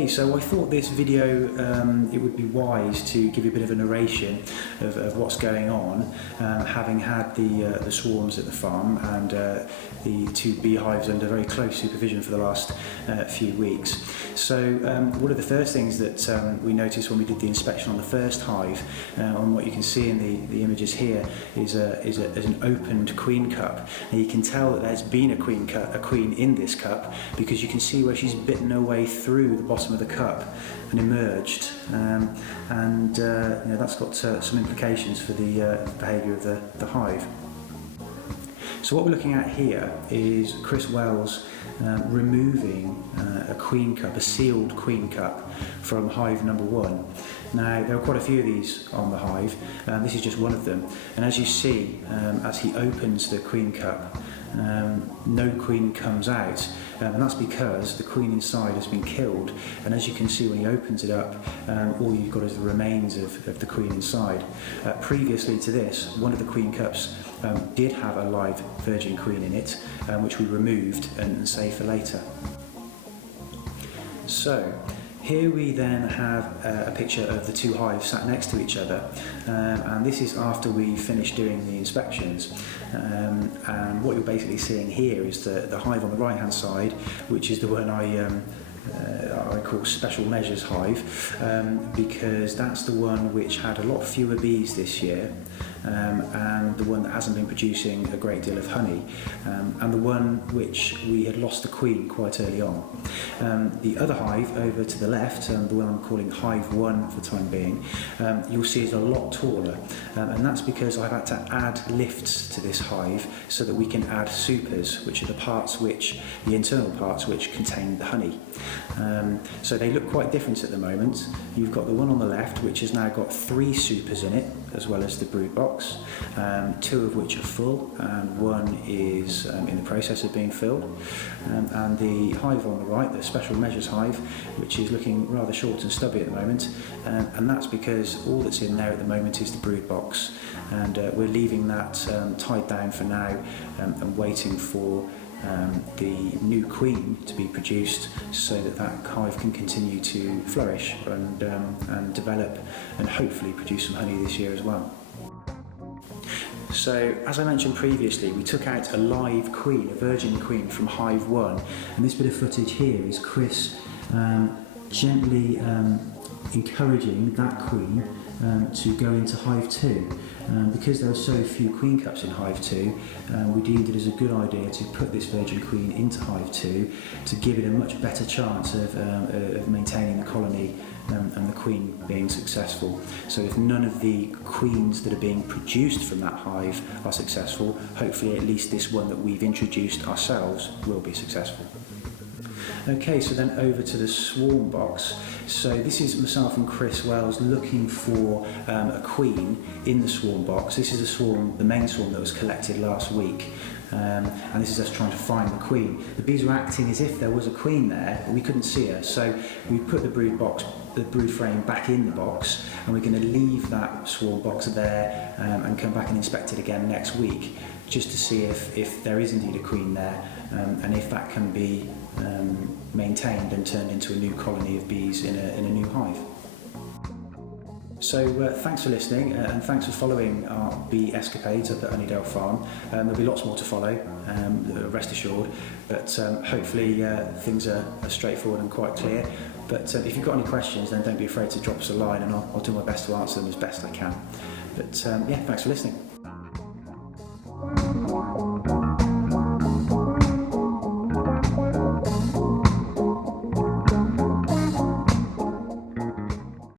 Okay, so I thought this video it would be wise to give you a bit of a narration of what's going on, having had the swarms at the farm and the two beehives under very close supervision for the last few weeks. So one of the first things that we noticed when we did the inspection on the first hive, on what you can see in the images here, is an opened queen cup. And you can tell that there's been a queen in this cup, because you can see where she's bitten her way through the bottom of the cup and emerged, and you know, that's got some implications for the behaviour of the hive. So what we're looking at here is Chris Wells removing a queen cup, a sealed queen cup, from hive number 1. Now, there are quite a few of these on the hive, this is just one of them, and as you see, as he opens the queen cup, no queen comes out, and that's because the queen inside has been killed. And as you can see, when he opens it up, all you've got is the remains of the queen inside. Previously to this, one of the queen cups did have a live virgin queen in it, which we removed and saved for later. So here we then have a picture of the two hives sat next to each other, and this is after we finished doing the inspections. And what you're basically seeing here is the hive on the right hand side, which is the one I call special measures hive, because that's the one which had a lot fewer bees this year, and the one that hasn't been producing a great deal of honey, and the one which we had lost the queen quite early on. The other hive over to the left, the one I'm calling hive 1 for the time being, you'll see is a lot taller, and that's because I've had to add lifts to this hive so that we can add supers, which are the internal parts which contain the honey. So they look quite different at the moment. You've got the one on the left, which has now got 3 supers in it, as well as the brood box, 2 of which are full, and 1 is in the process of being filled. And the hive on the right, the special measures hive, which is looking rather short and stubby at the moment, and that's because all that's in there at the moment is the brood box, and we're leaving that tied down for now, and waiting for the new queen to be produced, so that hive can continue to flourish and develop, and hopefully produce some honey this year as well. So, as I mentioned previously, we took out a live queen, a virgin queen from hive 1, and this bit of footage here is Chris gently encouraging that queen to go into hive 2. Because there are so few queen cups in hive 2, we deemed it as a good idea to put this virgin queen into hive 2 to give it a much better chance of maintaining the colony and the queen being successful. So if none of the queens that are being produced from that hive are successful, hopefully at least this one that we've introduced ourselves will be successful. Okay, so then over to the swarm box. So this is myself and Chris Wells looking for a queen in the swarm box. This is the main swarm that was collected last week. And this is us trying to find the queen. The bees were acting as if there was a queen there, but we couldn't see her. So we put the brood frame back in the box, and we're going to leave that swarm box there and come back and inspect it again next week, just to see if there is indeed a queen there, and if that can be maintained and turned into a new colony of bees in a new hive. So thanks for listening, and thanks for following our bee escapades up at Honeydale farm. There'll be lots more to follow, rest assured, but hopefully things are straightforward and quite clear. But if you've got any questions, then don't be afraid to drop us a line, and I'll do my best to answer them as best I can. But yeah, thanks for listening.